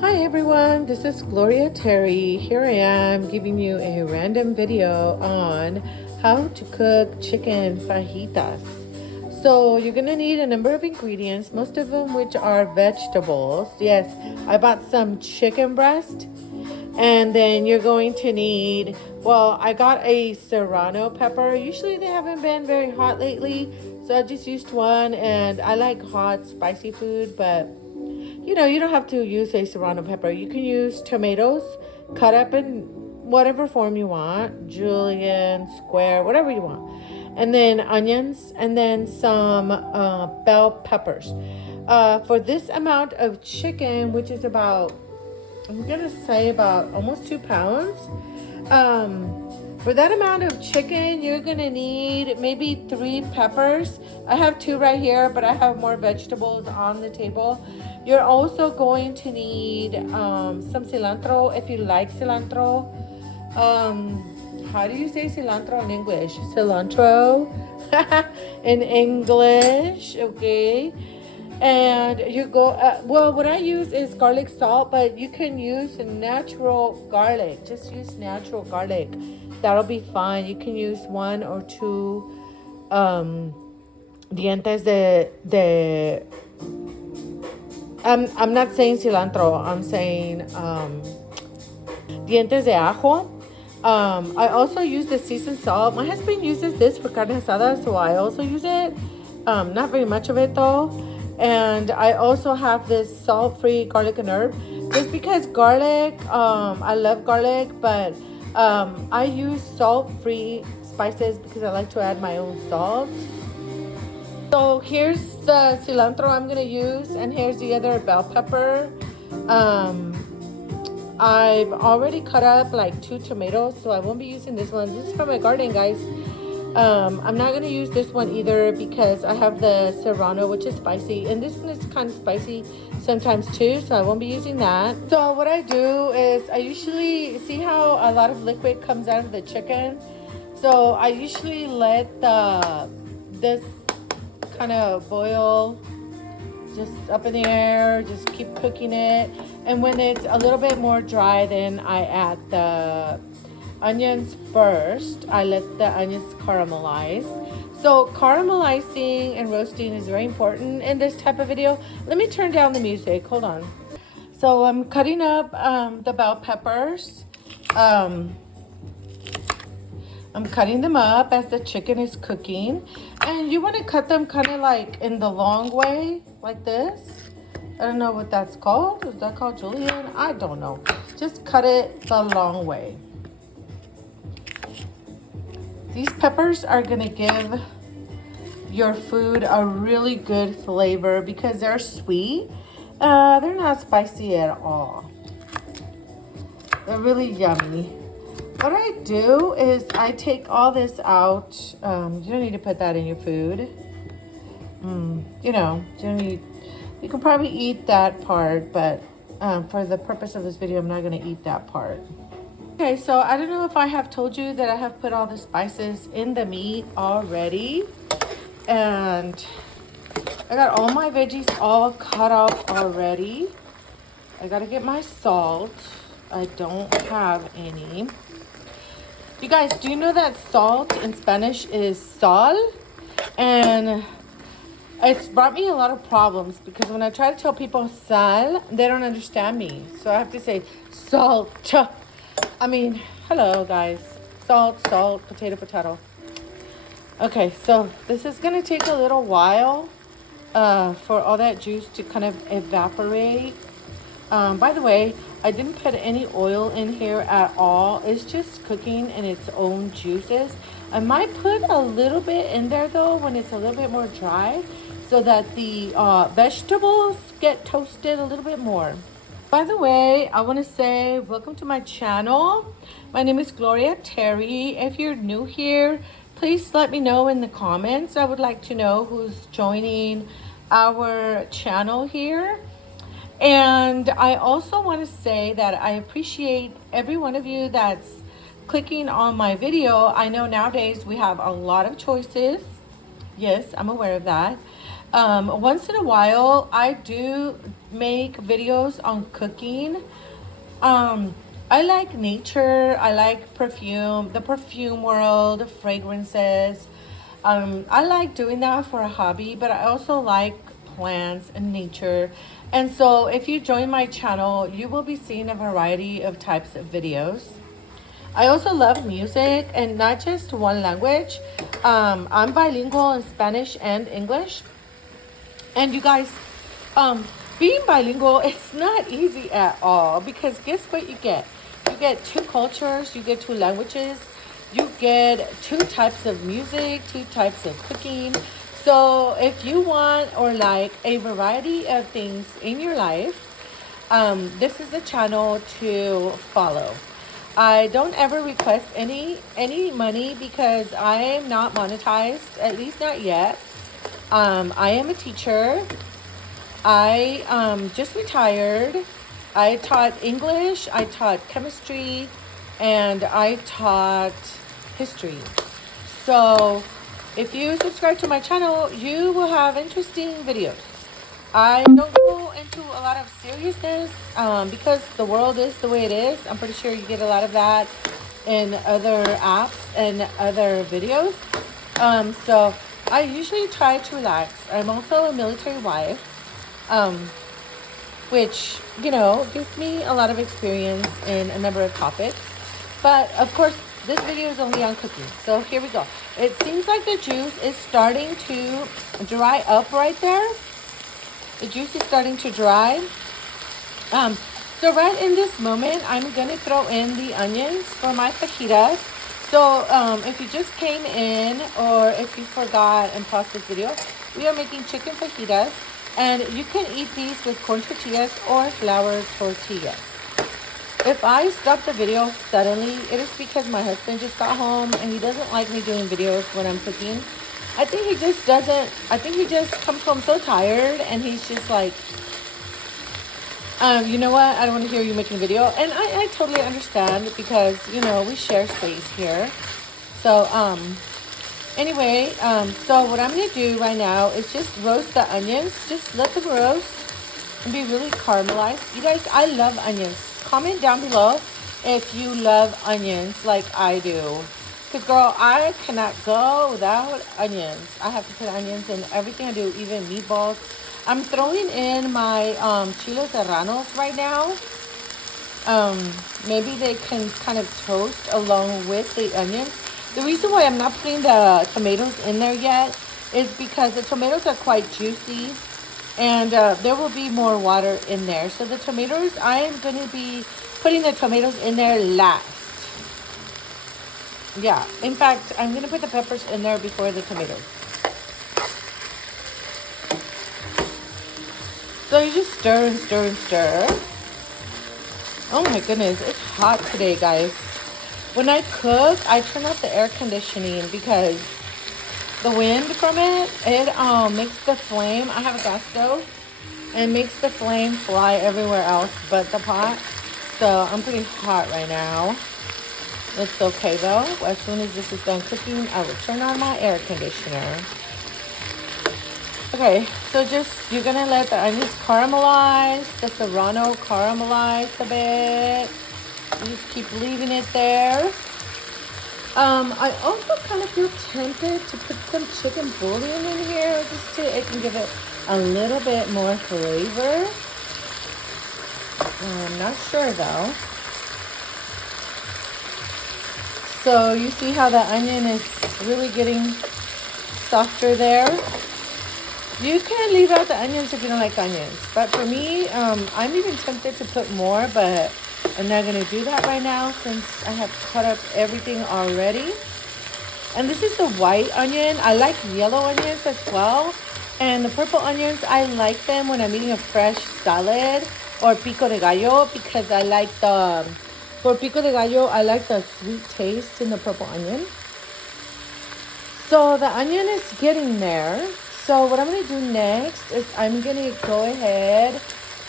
Hi everyone, this is Gloria Terry. Here I am giving you a random video on how to cook chicken fajitas. So you're gonna need a number of ingredients, most of them which are vegetables. Yes, I bought some chicken breast. And then you're going to need, well, I got a serrano pepper. Usually they haven't been very hot lately, so I just used one, and I like hot, spicy food, but you don't have to use a serrano pepper. You can use tomatoes cut up in whatever form you want, julienne, square, whatever you want. And then onions, and then some bell peppers. For this amount of chicken, which is about, I'm gonna say about almost 2 pounds. For that amount of chicken, you're gonna need maybe 3 peppers. I have 2 right here, but I have more vegetables on the table. You're also going to need some cilantro if you like cilantro. How do you say cilantro in English? Cilantro in English, okay. And you go, well, what I use is garlic salt, but you can use natural garlic. Just use natural garlic. That'll be fine. You can use 1 or 2 dientes de I'm not saying cilantro, I'm saying dientes de ajo. I also use the seasoned salt. My husband uses this for carne asada, so I also use it. Not very much of it though. And I also have this salt-free garlic and herb. Just because garlic, I love garlic, but I use salt-free spices because I like to add my own salt. So here's the cilantro I'm gonna use, and here's the other bell pepper. I've already cut up like 2 tomatoes, so I won't be using this one. This is from my garden, guys. I'm not gonna use this one either because I have the serrano, which is spicy, and this one is kind of spicy sometimes too, so I won't be using that. So what I do is I usually see how a lot of liquid comes out of the chicken. So I usually let this kind of boil just up in the air, just keep cooking it, and when it's a little bit more dry, then I add the onions first. I let the onions caramelize. So caramelizing and roasting is very important in this type of video. Let me turn down the music, hold on. So I'm cutting up the bell peppers. I'm cutting them up as the chicken is cooking, and you want to cut them kind of like in the long way, like this. I don't know what that's called. Is that called julienne? I don't know. Just cut it the long way. These peppers are gonna give your food a really good flavor because they're sweet. They're not spicy at all. They're really yummy. What I do is I take all this out. You don't need to put that in your food. You don't need, you can probably eat that part, but for the purpose of this video, I'm not gonna eat that part. Okay, so I don't know if I have told you that I have put all the spices in the meat already. And I got all my veggies all cut up already. I gotta get my salt. I don't have any. You guys, do you know that salt in Spanish is sal? And it's brought me a lot of problems because when I try to tell people sal, they don't understand me. So I have to say salt. I mean, hello guys. Salt, salt, potato, potato. Okay, so this is gonna take a little while for all that juice to kind of evaporate. By the way, I didn't put any oil in here at all. It's just cooking in its own juices. I might put a little bit in there though when it's a little bit more dry so that the vegetables get toasted a little bit more. By the way, I want to say welcome to my channel. My name is Gloria Terry. If you're new here, please let me know in the comments. I would like to know who's joining our channel here. And I also want to say that I appreciate every one of you that's clicking on my video. I know nowadays we have a lot of choices. Yes, I'm aware of that. Once in a while, I do make videos on cooking. I like nature. I like perfume, the perfume world, fragrances. I like doing that for a hobby, but I also like plants and nature. And so if you join my channel, you will be seeing a variety of types of videos. I also love music, and not just one language. I'm bilingual in Spanish and English. And you guys, being bilingual, it's not easy at all, because guess what you get? You get two cultures, you get two languages, you get two types of music, two types of cooking. So if you want or like a variety of things in your life, this is the channel to follow. I don't ever request any money because I am not monetized, at least not yet. I am a teacher. I just retired. I taught English, I taught chemistry, and I taught history. So if you subscribe to my channel, you will have interesting videos. I don't go into a lot of seriousness because the world is the way it is. I'm pretty sure you get a lot of that in other apps and other videos. So I usually try to relax. I'm also a military wife, which, you know, gives me a lot of experience in a number of topics. But of course, this video is only on cooking. So here we go. It seems like the juice is starting to dry up right there. The juice is starting to dry. So right in this moment, I'm gonna throw in the onions for my fajitas. So if you just came in, or if you forgot and paused this video, we are making chicken fajitas, and you can eat these with corn tortillas or flour tortillas. If I stop the video suddenly, it is because my husband just got home and he doesn't like me doing videos when I'm cooking. I think he just comes home so tired, and he's just like, you know what, I don't want to hear you making a video. And I totally understand, because, you know, we share space here. So, anyway, so what I'm going to do right now is just roast the onions. Just let them roast and be really caramelized. You guys, I love onions. Comment down below if you love onions like I do. Because, girl, I cannot go without onions. I have to put onions in everything I do, even meatballs. I'm throwing in my chile serranos right now. Maybe they can kind of toast along with the onions. The reason why I'm not putting the tomatoes in there yet is because the tomatoes are quite juicy, and there will be more water in there. So the tomatoes, I am going to be putting the tomatoes in there last. Yeah, in fact, I'm going to put the peppers in there before the tomatoes. So you just stir and stir and stir. Oh my goodness, it's hot today, guys. When I cook, I turn off the air conditioning because the wind from it makes the flame, I have a gas stove, and makes the flame fly everywhere else but the pot. So I'm pretty hot right now. It's okay though. As soon as this is done cooking, I will turn on my air conditioner. Okay, so just, you're gonna let the onions caramelize, the serrano caramelize a bit. You just keep leaving it there. I also kind of feel tempted to put some chicken bouillon in here, just to, it can give it a little bit more flavor. I'm not sure though. So you see how the onion is really getting softer there. You can leave out the onions if you don't like onions. But for me, I'm even tempted to put more, but I'm not going to do that right now since I have cut up everything already. And this is the white onion. I like yellow onions as well. And the purple onions, I like them when I'm eating a fresh salad or pico de gallo, because I like the... For pico de gallo, I like the sweet taste in the purple onion. So the onion is getting there. So what I'm going to do next is I'm going to go ahead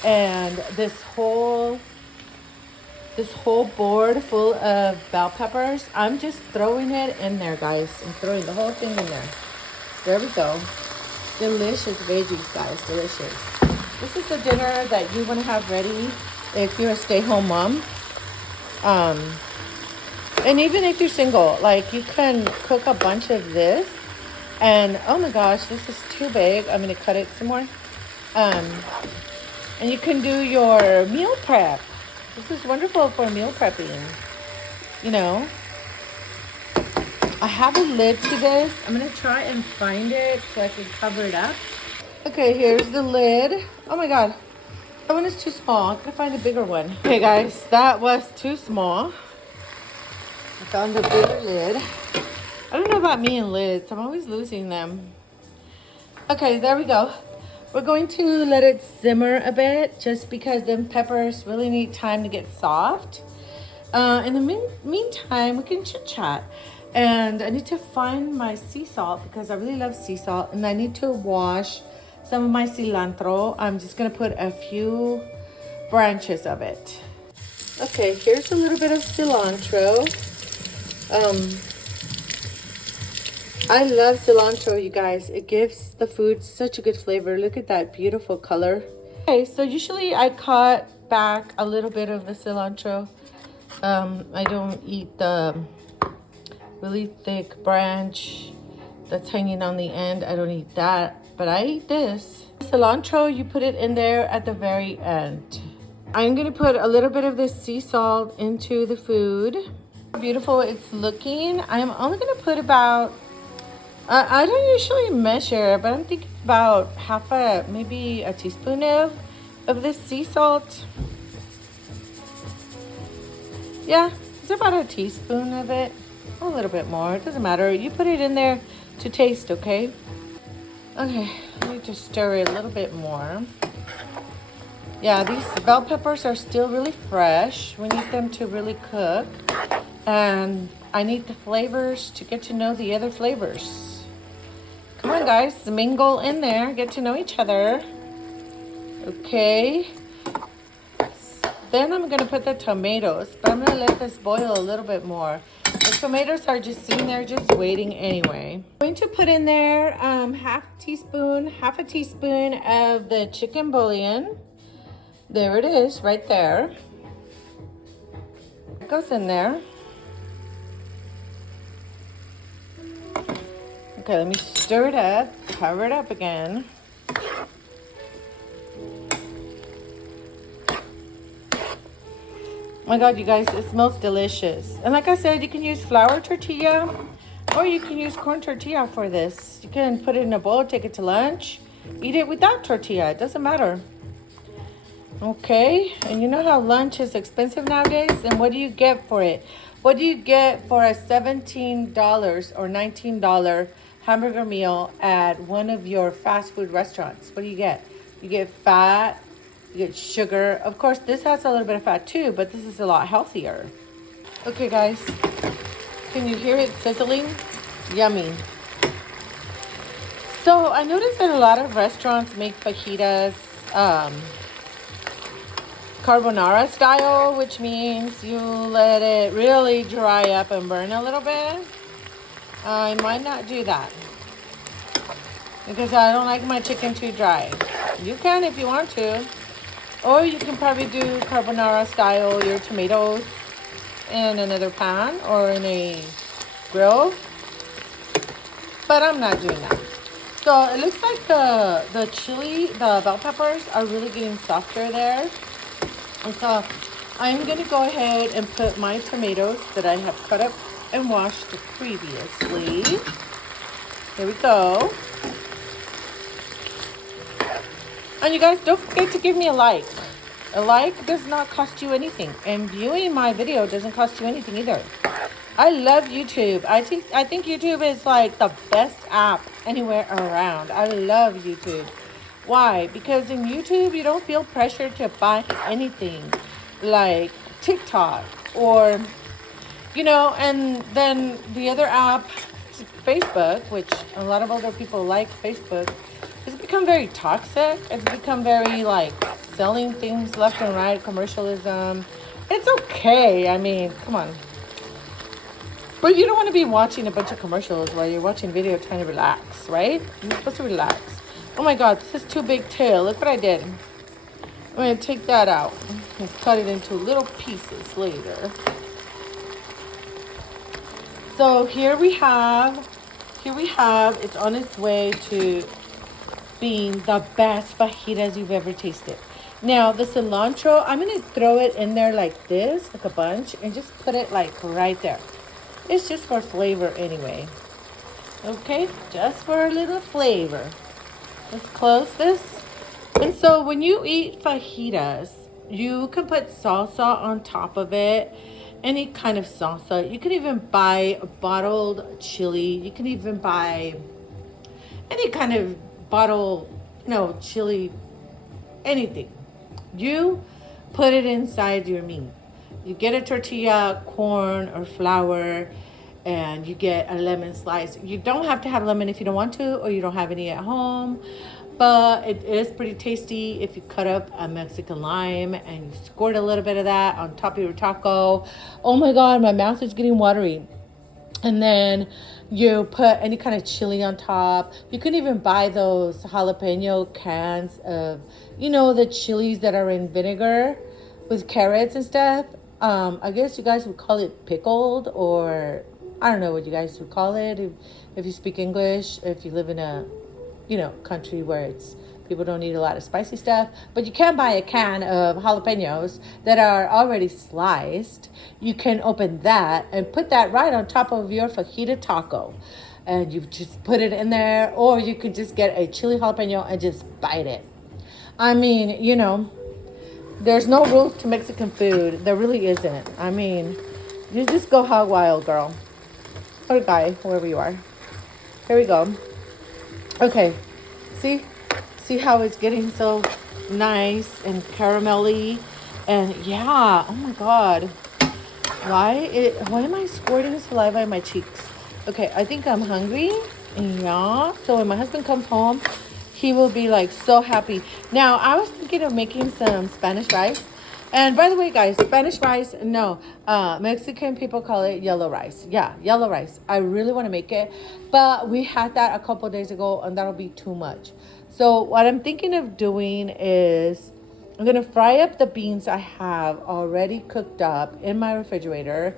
and this whole board full of bell peppers, I'm just throwing it in there, guys. I'm throwing the whole thing in there. There we go. Delicious veggies, guys. Delicious. This is the dinner that you want to have ready if you're a stay-home mom. And even if you're single, like you can cook a bunch of this. And oh my gosh, this is too big. I'm going to cut it some more. And you can do your meal prep. This is wonderful for meal prepping. You know, I have a lid to this. I'm going to try and find it so I can cover it up. Okay, here's the lid. Oh my God. That one is too small. I'm gonna find a bigger one. Okay guys, that was too small. I found a bigger lid. I don't know about me and lids. I'm always losing them. Okay, there we go. We're going to let it simmer a bit just because them peppers really need time to get soft. In the meantime, we can chit chat. And I need to find my sea salt because I really love sea salt. And I need to wash some of my cilantro. I'm just gonna put a few branches of it. Okay, here's a little bit of cilantro. I love cilantro, you guys. It gives the food such a good flavor. Look at that beautiful color. Okay, so usually I cut back a little bit of the cilantro. I don't eat the really thick branch that's hanging on the end. I don't eat that. But I eat this. Cilantro, you put it in there at the very end. I'm gonna put a little bit of this sea salt into the food. How beautiful it's looking. I'm only gonna put about, I don't usually measure, but I'm thinking about maybe a teaspoon of this sea salt. Yeah, it's about a teaspoon of it. A little bit more, it doesn't matter. You put it in there to taste, okay? Okay, I need to stir it a little bit more. Yeah, these bell peppers are still really fresh. We need them to really cook. And I need the flavors to get to know the other flavors. Come on, guys, mingle in there. Get to know each other. Okay. Then I'm going to put the tomatoes. But I'm going to let this boil a little bit more. The tomatoes are just sitting there, just waiting anyway. I'm going to put in there half a teaspoon of the chicken bouillon. There it is, right there. It goes in there. Okay, let me stir it up, cover it up again. Oh my God, you guys, it smells delicious. And like I said, you can use flour tortilla or you can use corn tortilla for this. You can put it in a bowl, take it to lunch, eat it without tortilla. It doesn't matter. Okay, and you know how lunch is expensive nowadays? And what do you get for it? What do you get for a $17 or $19 hamburger meal at one of your fast food restaurants? What do you get? You get fat. You get sugar. Of course, this has a little bit of fat too, but this is a lot healthier. Okay, guys. Can you hear it sizzling? Yummy. So I noticed that a lot of restaurants make fajitas carbonara style, which means you let it really dry up and burn a little bit. I might not do that because I don't like my chicken too dry. You can if you want to. Or you can probably do carbonara style your tomatoes in another pan or in a grill. But I'm not doing that. So it looks like the chili, the bell peppers are really getting softer there. And so I'm going to go ahead and put my tomatoes that I have cut up and washed previously. Here we go. And you guys, don't forget to give me a like. A like does not cost you anything. And viewing my video doesn't cost you anything either. I love YouTube. I think YouTube is like the best app anywhere around. I love YouTube. Why? Because in YouTube, you don't feel pressure to buy anything like TikTok or, you know, and then the other app, Facebook, which a lot of other people like Facebook, it's become very toxic. It's become very like selling things left and right, commercialism. It's okay. I mean, come on. But you don't want to be watching a bunch of commercials while you're watching video trying to relax, right? You're supposed to relax. Oh my God, this is too big too. Look what I did. going to take that out and cut it into little pieces later. So here we have, it's on its way to being the best fajitas you've ever tasted. Now, the cilantro, I'm going to throw it in there like this, like a bunch, and just put it like right there. It's just for flavor anyway. Okay, just for a little flavor. Let's close this. And so when you eat fajitas, you can put salsa on top of it. Any kind of salsa. You can even buy a bottled chili. You can even buy any kind of bottle, chili, anything. You put it inside your meat. You get a tortilla, corn, or flour, and you get a lemon slice. You don't have to have lemon if you don't want to, or you don't have any at home, but it is pretty tasty if you cut up a Mexican lime and you squirt a little bit of that on top of your taco. Oh my God, my mouth is getting watery. And then you put any kind of chili on top. You can even buy those jalapeno cans of, the chilies that are in vinegar with carrots and stuff. I guess you guys would call it pickled, or I don't know what you guys would call it if you speak English, if you live in a, country where people don't eat a lot of spicy stuff. But you can buy a can of jalapenos that are already sliced. You can open that and put that right on top of your fajita taco. And you just put it in there, or you could just get a chili jalapeno and just bite it. I mean, there's no rules to Mexican food. There really isn't. I mean, you just go hog wild, girl. Or guy, whoever you are. Here we go. Okay. See how it's getting so nice and caramelly? And yeah, oh my God. Why am I squirting saliva in my cheeks? Okay, I think I'm hungry. Yeah. So when my husband comes home, he will be like so happy. Now, I was thinking of making some Spanish rice. And by the way, guys, Spanish rice, no. Mexican people call it yellow rice. Yeah, yellow rice. I really want to make it. But we had that a couple days ago, and that'll be too much. So what I'm thinking of doing is I'm going to fry up the beans I have already cooked up in my refrigerator.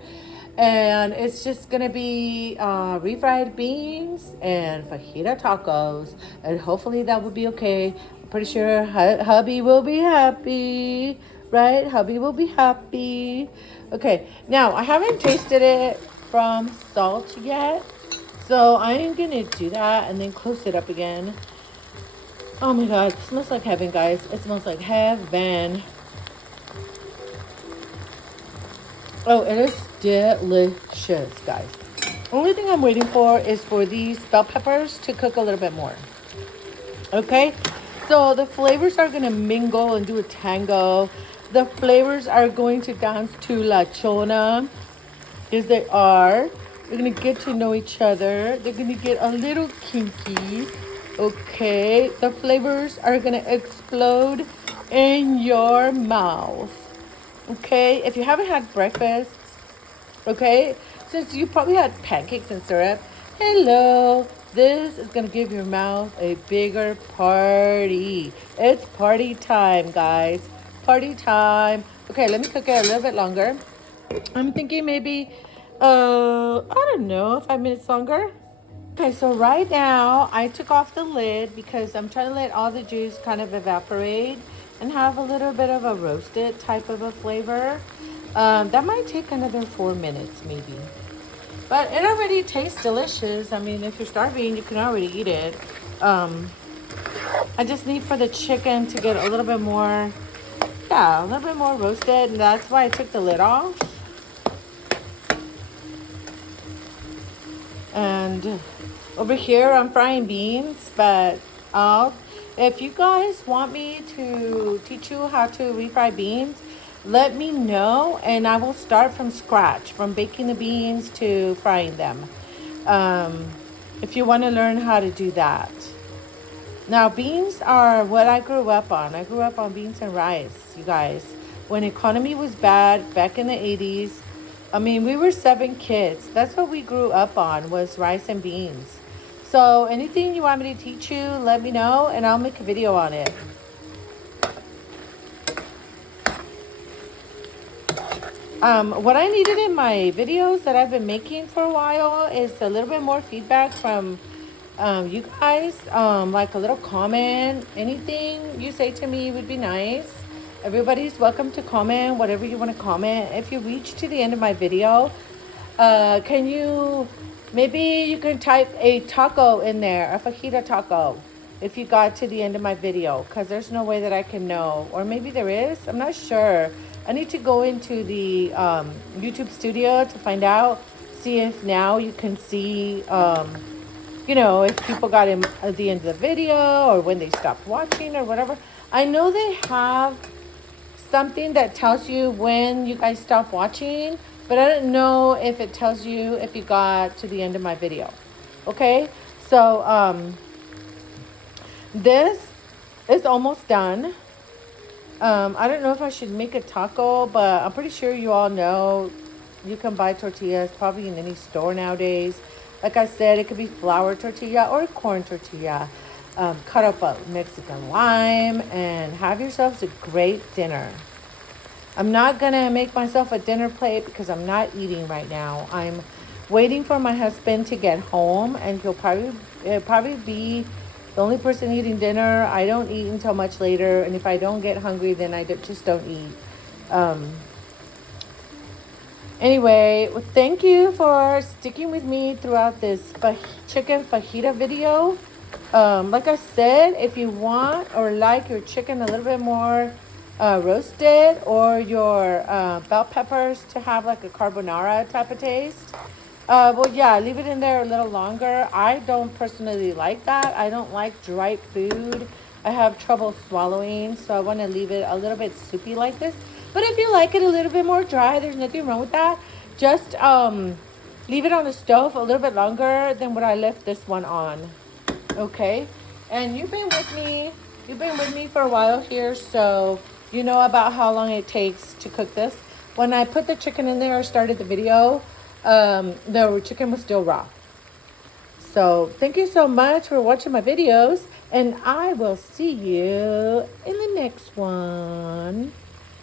And it's just going to be refried beans and fajita tacos. And hopefully that will be okay. I'm pretty sure hubby will be happy. Right? Hubby will be happy. Okay. Now, I haven't tasted it from salt yet. So I am going to do that and then close it up again. Oh my God. It smells like heaven, guys. It smells like heaven. Oh, it is delicious, guys. Only thing I'm waiting for is for these bell peppers to cook a little bit more. Okay? So the flavors are going to mingle and do a tango. The flavors are going to dance to La Chona. Yes, they are. They're going to get to know each other. They're going to get a little kinky. Okay? The flavors are going to explode in your mouth. Okay? If you haven't had breakfast, okay? Since you probably had pancakes and syrup, hello. This is going to give your mouth a bigger party. It's party time, guys. Party time. Okay, let me cook it a little bit longer. I'm thinking maybe, I don't know, 5 minutes longer. Okay, so right now I took off the lid because I'm trying to let all the juice kind of evaporate and have a little bit of a roasted type of a flavor. That might take another 4 minutes maybe. But it already tastes delicious. I mean, if you're starving, you can already eat it. I just need for the chicken to get a little bit more, a little bit more roasted. And that's why I took the lid off. And over here, I'm frying beans. But if you guys want me to teach you how to refry beans, let me know, and I will start from scratch, from baking the beans to frying them. If you want to learn how to do that. Now, beans are what I grew up on. I grew up on beans and rice, you guys. When economy was bad back in the 80s, I mean, we were 7 kids. That's what we grew up on, was rice and beans. So anything you want me to teach you, let me know, and I'll make a video on it. What I needed in my videos that I've been making for a while is a little bit more feedback from you guys. Like a little comment, anything you say to me would be nice. Everybody's welcome to comment whatever you want to comment. If you reach to the end of my video, can you, maybe you can type a taco in there, a fajita taco, if you got to the end of my video, because there's no way that I can know. Or maybe there is, I'm not sure. I need to go into the YouTube studio to find out, see if now you can see, you know, if people got in at the end of the video or when they stopped watching or whatever. I know they have something that tells you when you guys stop watching, but I don't know if it tells you if you got to the end of my video. Okay, so this is almost done. I don't know if I should make a taco, but I'm pretty sure you all know you can buy tortillas probably in any store nowadays. Like I said, it could be flour tortilla or corn tortilla. Cut up a Mexican lime and have yourselves a great dinner. I'm not gonna make myself a dinner plate because I'm not eating right now. I'm waiting for my husband to get home, and he'll probably be the only person eating dinner. I don't eat until much later, and if I don't get hungry, then I just don't eat. Anyway, well, thank you for sticking with me throughout this chicken fajita video. Like I said, if you want or like your chicken a little bit more roasted, or your bell peppers to have like a carbonara type of taste, well, yeah, leave it in there a little longer. I don't personally like that. I don't like dry food. I have trouble swallowing, so I want to leave it a little bit soupy like this. But if you like it a little bit more dry, there's nothing wrong with that. Just leave it on the stove a little bit longer than what I left this one on. Okay, and you've been with me for a while here, so you know about how long it takes to cook this. When I put the chicken in there or started the video, the chicken was still raw. So thank you so much for watching my videos, and I will see you in the next one.